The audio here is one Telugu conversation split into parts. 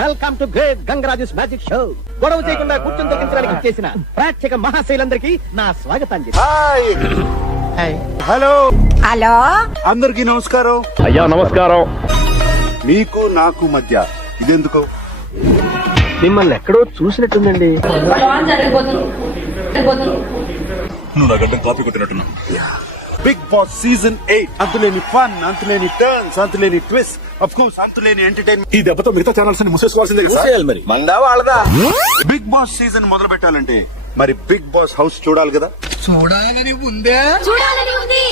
Welcome to great Gangaraju's magic show. గొడవ చేయకుండా కూర్చొని తగ్గించడానికి చేసిన ప్రేక్షక మహాశైలందరికీ నా స్వాగతాంజలి. హలో హలో అందరికి నమస్కారం. అయ్యా నమస్కారం. మీకు నాకు మధ్య ఇదెందుకు? మిమ్మల్ని ఎక్కడో చూసినట్టుందండి. నువ్వు నా గడ్డం కాపీ కొట్టినట్టున్నా. Bigg Boss season 8. అంతులేని ఫన్, అంతులేని టర్న్స్, అంతులేని ట్విస్ట్, ఆఫ్ కోర్స్ అంతులేని ఎంటర్టైన్మెంట్. ఈ దెబ్బతో మిగతా ఛానల్స్ ని మూసేసుకోవాల్సిందే కదా. మరి మందా వాళ్ళదా? బిగ్ బాస్ సీజన్ మొదలు పెట్టాలంటే మరి బిగ్ బాస్ హౌస్ చూడాలి కదా. చూడాలని ఉంది.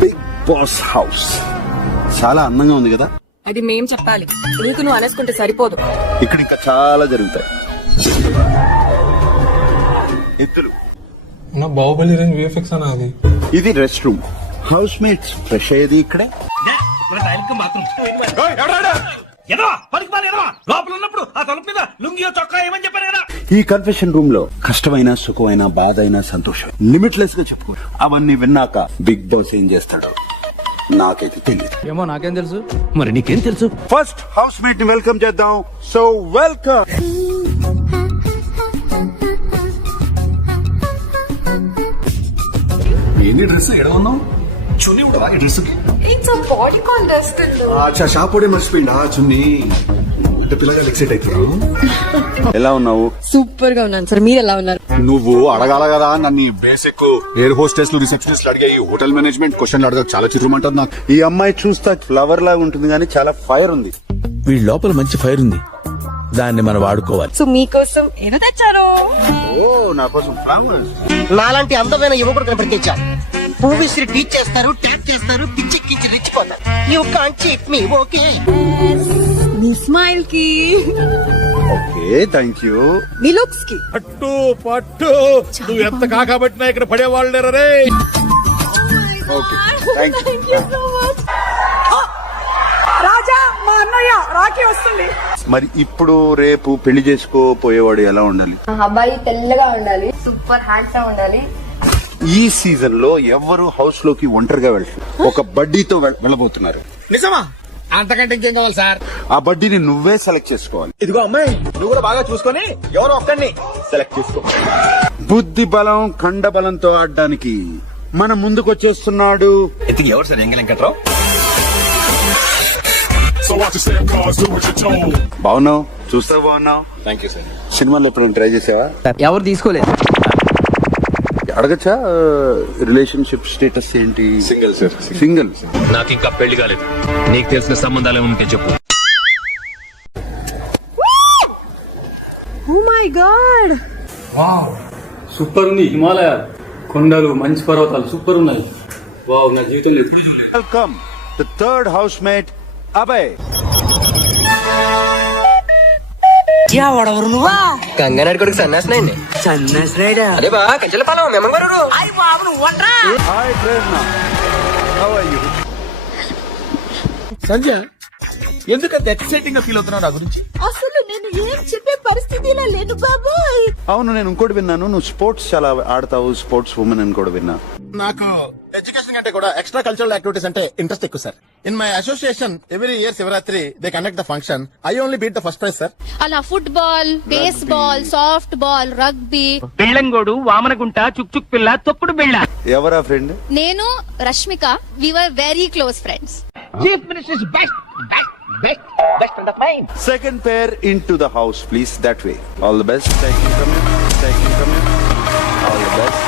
బిగ్ బాస్ హౌస్ చాలా అందంగా ఉంది కదా. అది మేం చెప్పాలి, నీకు నువ్వు అనేసుకుంటే సరిపోదు. ఇక్కడ ఇంకా చాలా జరుగుతాయి. ఎత్తులు. నా బాహుబలి రేంజ్ విఎఫ్ఎక్స్ అన్న అది. ఇది rest room. House mates fresh అయ్యేది ఇక్కడే. ఈ కన్ఫెషన్ రూమ్ లో కష్టమైన సుఖమైన బాధ అయినా సంతోషం లిమిట్లెస్ గా చెప్పుకో. అవన్నీ విన్నాక బిగ్ బాస్ ఏం చేస్తాడో నాకైతే తెలియదు. ఏమో నాకేం తెలుసు. మరి నీకేం తెలుసు? ఫస్ట్ హౌస్ మేట్ ని వెల్కమ్ చేద్దాం. So welcome. ఎన్ని డ్రెస్ ఎడ ఉన్నావు? చున్నీ ఉంటుందా ఈ డ్రెస్ కి? It's a body contest. అచ్చా షాప్ కూడా మర్చిపోయింది. ఆ చున్నీ అంటే పిల్లలు ఎక్సైట్ అవుతున్నారు. ఎలా ఉన్నావు? సూపర్ గా ఉన్నాను సార్, మీరు ఎలా ఉన్నారు? నువ్వు అడగాల కదా నన్ను. బేసిక్ ఎయిర్ హోస్టెస్ రిసెప్షనిస్ట్ అడిగాయి, హోటల్ మేనేజ్మెంట్ క్వశ్చన్ అడగ చాలా చిత్రమంటది నాకు. ఈ అమ్మాయి చూస్తా ఫ్లవర్ లాగా ఉంటుంది కానీ చాలా ఫైర్ ఉంది. వీడి లోపల మంచి ఫైర్ ఉంది, దాన్ని మనం వాడుకోవాలి. సో మీకోసం ఏదో తెచ్చారు. ఓ నా కోసం ఫ్లవర్స్. నాలాంటి అందమైన యువకుడు కనిపించారు. పూవిశ్రీ టీచ్ చేస్తారు, ట్యాప్ చేస్తారు, పిచ్చెక్కించి రెచ్చిపోతారు. You can't cheat me. Okay. మీ స్మైల్ కి, ఓకే థ్యాంక్ యూ. మీ లుక్స్ కి. పట్టు పట్టు నువ్వు ఎంత కాకబట్టినా ఇక్కడ పడేవాళ్ళు రే. Okay thank you. రాజా, మా అన్నయ్య రాఖీ వస్తుంది. మరి ఇప్పుడు రేపు పెళ్లి చేసుకోపోయేవాడు ఎలా ఉండాలి? అబ్బాయి తెల్లగా ఉండాలి, సూపర్ హ్యాండ్సమ్ ఉండాలి. ఈ సీజన్ లో ఎవరు హౌస్ లోకి ఒంటరిగా వెళ్తారు? ఒక బడ్డీతో వెళ్ళబోతున్నారు. నిజమా? అంతకంటే ఇంకేం కావాలి సార్? ఆ బడ్డీని నువ్వే సెలెక్ట్ చేసుకోవాలి. ఇదిగో అమ్మాయి, నువ్వు కూడా బాగా చూసుకొని ఎవరో ఒక్కడిని సెలెక్ట్ చేసుకో. బుద్ధి బలం కండ బలంతో ఆడడానికి మన ముందుకు వచ్చేస్తున్నాడు. ఎవరు సార్? ఎంగ వెంకట్రావు. బాగున్నావు, చూస్తా బాగున్నావు. Thank you sir. సినిమాలో ఎప్పుడైనా ట్రై చేసావా? ఎవరు తీసుకోలేదు. అడగచ్చా రిలేషన్షిప్ స్టేటస్ ఏంటి? Single sir. సింగిల్. నాకు ఇంకా పెళ్లి కాలేదు. నీకు తెలిసిన సంబంధాలు ఉంటే చెప్పు. ఓ మై గాడ్, సూపర్ ఉంది. హిమాలయ కొండలు, మంచి పర్వతాలు సూపర్ ఉన్నాయి. వావ్, నా జీవితంలో ఎప్పుడు చూడలేదు. Welcome the third housemate Abhay. గంగనాడు కొడుకు సన్నాసినాయండి. సన్నాసినాయుడా? అదే బా కంచెల పాలం మెమ్మగారు. Hi Prerana, how are you? Sanjay, ఎందుకంత ఎక్సైటింగ్ గా ఫీల్ అవుతున్నావు నా గురించి? అసలు నేను ఏం చెప్పే పరిస్థితిలో లేను బాబోయ్. అవును, నేను ఇంకోటి విన్నాను, నువ్వు స్పోర్ట్స్ చాలా ఆడతావు, స్పోర్ట్స్ ఉమెన్ అని కూడా విన్నా. నాకు ఎడ్యుకేషన్ కంటే కూడా ఎక్స్ట్రా కల్చరల్ యాక్టివిటీస్ అంటే ఇంట్రెస్ట్ ఎక్కువ sir. In my association every year Shivaratri they conduct the function. I only beat the first prize sir. అలా football, baseball, softball, rugby. పిల్లంగోడు, వామనగుంట, చుక్ చుక్ పిల్ల, తొక్కుడు బిళ్ళ. ఎవరా ఫ్రెండ్? నేను Rashmika, we were very close friends. Chief minister best friend of mine. Second pair into the house, please. That way. All the best. Thank you. Come here. Thank you. Come here. All the best.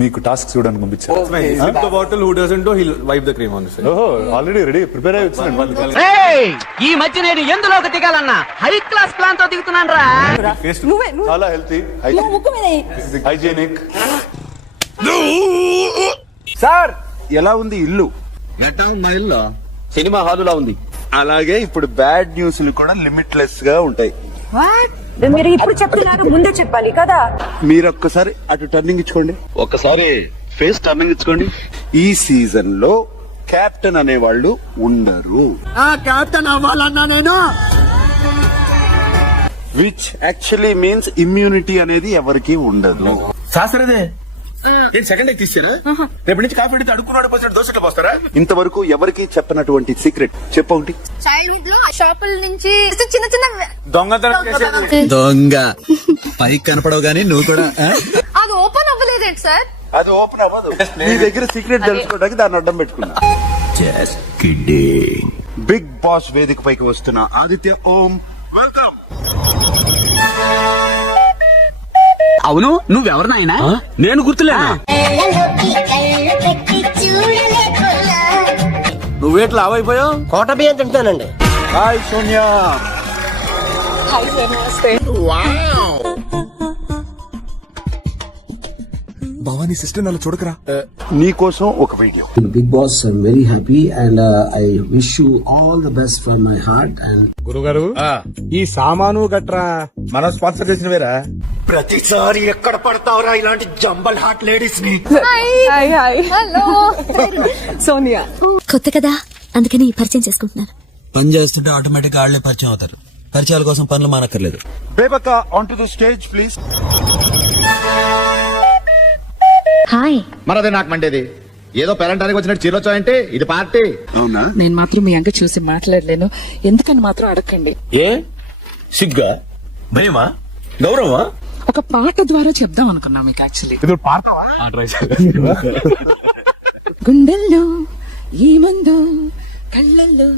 మీకు టాస్క్ చూడడానికి పంపించారు. Battle who doesn't do hill wipe the cream on the face. ఓహో, ఆల్రెడీ రెడీ ప్రిపేర్ అయ్యి వచ్చినాడు. ఈ మధ్య నేను ఎందులోకి దిగాలన్నా హై క్లాస్ ప్లాన్ తో దిగుతున్నాను రా. చాలా హెల్తీ, హైజీనిక్. సార్, ఎలా ఉంది ఇల్లు? మా ఇల్లు సినిమా హాలులా ఉంది. అలాగే ఇప్పుడు బ్యాడ్ న్యూస్ కూడా లిమిట్లెస్ గా ఉంటాయి. మీరు ఇప్పుడు చెప్తున్నారు, ముందే చెప్పాలి కదా. మీరు ఒక్కసారి అటు టర్నింగ్ ఇచ్చుకోండి. ఒక్కసారి ఫేస్ టర్నింగ్ ఇచ్చుకోండి. ఈ సీజన్ లో కెప్టెన్ అనేవాళ్ళు ఉండరు. కెప్టెన్ అవ్వాలన్నా నేను. విచ్ యాక్చువల్లీ మీన్స్ ఇమ్యూనిటీ అనేది ఎవరికి ఉండదు. శాస్త్రదే సెకండ్ అయితే తీసారా రేపు నుంచి కాఫీ అడిగితే అడుక్కున్నాడు పోతే దోశట్లు పోస్తారా? ఇంతవరకు ఎవరికి చెప్పనటువంటి సీక్రెట్ చెప్పండి. చైల్డ్హుడ్ లో షాపుల నుంచి చిన్న చిన్న దొంగతనం చేసేది దొంగ పైకి కనపడవు గానీ నువ్వు కూడా అది ఓపెన్ అవ్వలేదేంటి సార్? అది ఓపెన్ అవ్వదు. నీ దగ్గర సీక్రెట్ తెలుసుకోవడానికి దాన్ని అడ్డం పెట్టుకున్నా. బిగ్ బాస్ వేదిక పైకి వస్తున్న ఆదిత్య ఓం వెల్కమ్. అవును నువ్వెవరినైనా నేను గుర్తులేనా? నువ్వేట్లు లావైపోయావు? కోట బియ్యం తింటానండి. హాయ్ సోనియా. భవానీ సిస్టర్ నన్ను చూడకరా. నీ కోసం ఒక వీడియో. Bigg Boss I'm very happy and I wish you all the best from my heart. And గురుగారు ఈ సామాను గట్రా మనం స్పాన్సర్ చేసిన వేరా? ప్రతిసారి ఎక్కడ పడతావురా ఇలాంటి జంబల్ హాట్ లేడీస్ ని? హలో సోనియా కొత్త కదా అందుకని పరిచయం చేసుకుంటున్నాను. పని చేస్తుంటే ఆటోమేటిక్ గా ఆళ్లే పరిచయం అవుతారు. పరిచయాల కోసం పనులు మానక్కర్లేదు. బేబక్క on to the stage please. Hi. మరదే నాకు మండేది ఏదో పేరెంటానికి వచ్చినట్టు చీరొచ్చాయంటే ఇది పార్టీ. అవునా? నేను మాత్రం మీ అంక చూసి మాట్లాడలేను, ఎందుకని మాత్రం అడగండి. ఏ సిగ్గా భయమా గౌరవమా? ఒక పాట ద్వారా చెప్దాం అనుకున్నా మీకు. యాక్చువల్లీ గుండెల్లో ఏమందో కళ్ళల్లో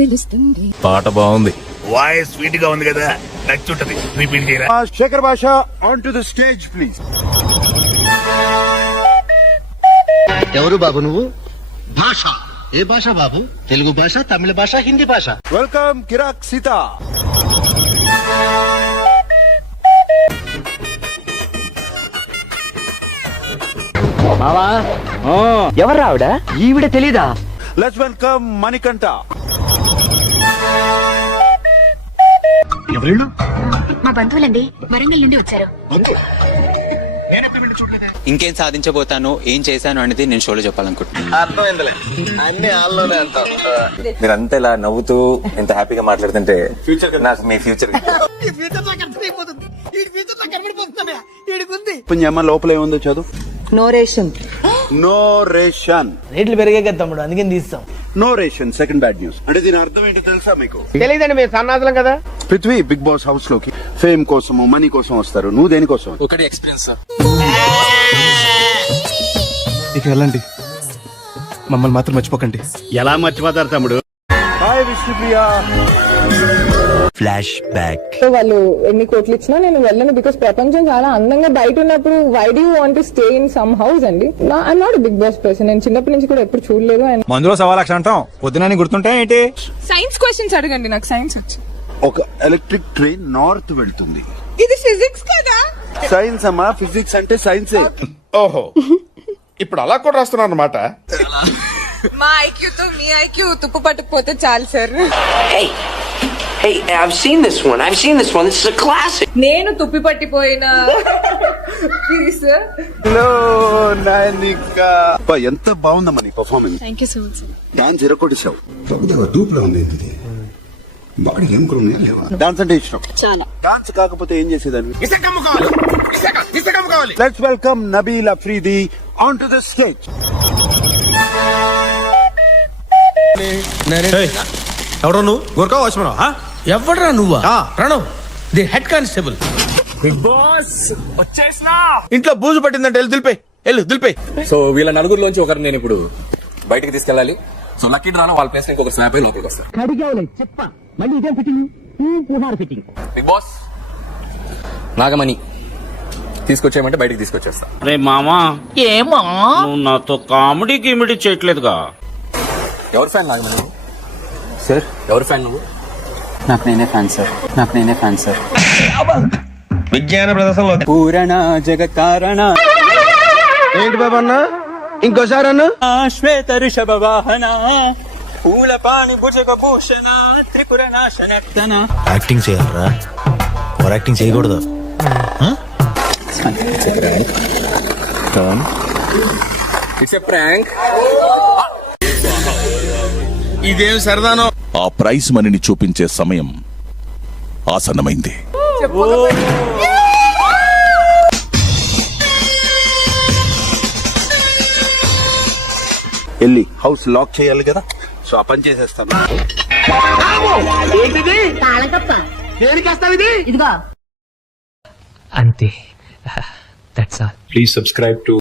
తెలుస్తుంది. పాట బాగుంది, వాయిస్ స్వీట్ గా ఉంది కదా, నచ్చుంటది. రిపీట్ చేయరా? శేఖర్ భాష on to the stage please. ఎవరు బాబు నువ్వు? భాష ఏ భాష బాబు? తెలుగు భాష, తమిళ భాష, హిందీ భాష. వెల్కమ్ కిరాక్ సీత. ఎవరు రావిడ? ఈవిడ తెలీదా? Let's welcome Manikanta. ఎవరు? మా బంధువులండి, వరంగల్ నుండి వచ్చారు. ఇంకేం సాధించబోతాను ఏం చేశాను అనేది నేను షోలో చెప్పాలనుకుంటున్నాను. అర్థమైందిలే, అన్ని ఆల్లోనే అంటాం. మీరంతా ఇలా నవ్వుతూ ఎంత హ్యాపీగా మాట్లాడుతుంటే నాకు మీ ఫ్యూచర్ అమ్మ లోపల ఏముందో చదువు. No ration. No ration. రేట్లు పెరిగాయి కదా తమ్ముడు, అందుకని తీస్తాం. No ration second bad news. అంటే దీని అర్థం ఏంటో తెలుసా మీకు? తెలియదండి, మేము సన్నాదులం కదా. పృథ్వీ బిగ్ బాస్ హౌస్ లోకి ఫేమ్ కోసం మనీ కోసం వస్తారు. నువ్వు దేనికోసం? ఒకటి ఎక్స్పీరియన్స్. ఇక వెళ్ళండి, మమ్మల్ని మాత్రం మర్చిపోకండి. ఎలా మర్చిపోతారు తమ్ముడు? హాయ్ విష్ణుప్రియా. Flashback. వాళ్ళు ఎన్ని కోట్లు ఇచ్చినా నేను వెళ్ళను, బికాస్ ప్రపంచం చాలా అందంగా బయట ఉన్నప్పుడు why do want to stay in some house అండి. I'm not Bigg Boss person. నేను చిన్నప్పటి నుంచి కూడా ఎప్పుడు చూడలేదు. అండ్ మందులో 1,00,000 అంటాం, పొద్దున గుర్తుంటాయి ఏంటి? సైన్స్ క్వశ్చన్స్ అడగండి, నాకు సైన్స్ వచ్చు. ఒక ఎలక్ట్రిక్ ట్రైన్ నార్త్ వెళ్తుంది. ఇది ఫిజిక్స్ కదా? సైన్స్ అమ్మా, ఫిజిక్స్ అంటే సైన్సే. ఓహో, ఇప్పుడు అలా కూడా రాస్తున్నారు అన్నమాట. మా ఐక్యూతో మీ ఐక్యూ తుప్పు పట్టుకుపోతే చాలు sir. Hey, I've seen this one. This is a classic. నేను తుప్పి పట్టిపోయిన సార్. హలో నానిక. ఎంత బాగుందమ్మా నీ performance. Thank you so much. Dance ఎరకొట్టేశావు. డూప్లో ఉంది బాడీ ఏం కూడా ఉన్నాయా లేవా? డాన్స్ అంటే ఇష్టం చాలా. డాన్స్ కాకపోతే ఏం చేసేదాన్ని? ఇసకమ్మ కావాలి, ఇసకమ్మ కావాలి. Let's welcome Nabeel Afridi on to the stage. ఎవడో నువ్వు? గోర్ఖా వాచ్మన్? ఎవడరా నువ్వా? Pranav, the head constable. Big boss వచ్చేసినా. ఇంట్లో బూజు పట్టిందంటే వెళ్ళు దులిపే. సో వీళ్ళ నలుగురిలోంచి ఒకరు నేను ఇప్పుడు బయటికి తీసుకెళ్ళాలి. సో లక్కీ డ్రాలో వాళ్ళ ప్లేస్ ఇంకొక స్నాప్ అయి లోపలికి వస్తారు. బిగ్ బాస్ నాగమణి తీసుకొచ్చేయమంటే బయటికి తీసుకొచ్చేస్తా. రే మామా, ఏమా నువ్వు నాతో కామెడీ గిమిడీ చేయట్లేదుగా? ఎవరి ఫ్యాన్ నాగమణి? సార్ ఎవరి ఫ్యాన్ నువ్వు? నాకు నేనే ఫ్యాన్ సార్. విజ్ఞాన ప్రదర్శనలో పూరణ జగత్కారణ ఏంటి బాబా అన్న, ఇంకోసారి అన్న. శ్వేత ఋషభ వాహన పూల పాణి భుజగ భూషణ త్రిపుర నాశనర్తన. యాక్టింగ్ చేయాలరా, ఓవర్ యాక్టింగ్ చేయకూడదు. It's a prank. ఇదేం సరదానో. ఆ ప్రైజ్ మనీని చూపించే సమయం ఆసన్నమైంది. వెళ్ళి హౌస్ లాక్ చేయాలి కదా, సో ఆ పని చేసేస్తాను. అంతే. That's all. Please subscribe to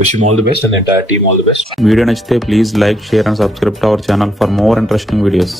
wish him all the best and the entire team all the best. Video నచ్చితే please like, share and subscribe to our channel for more interesting videos.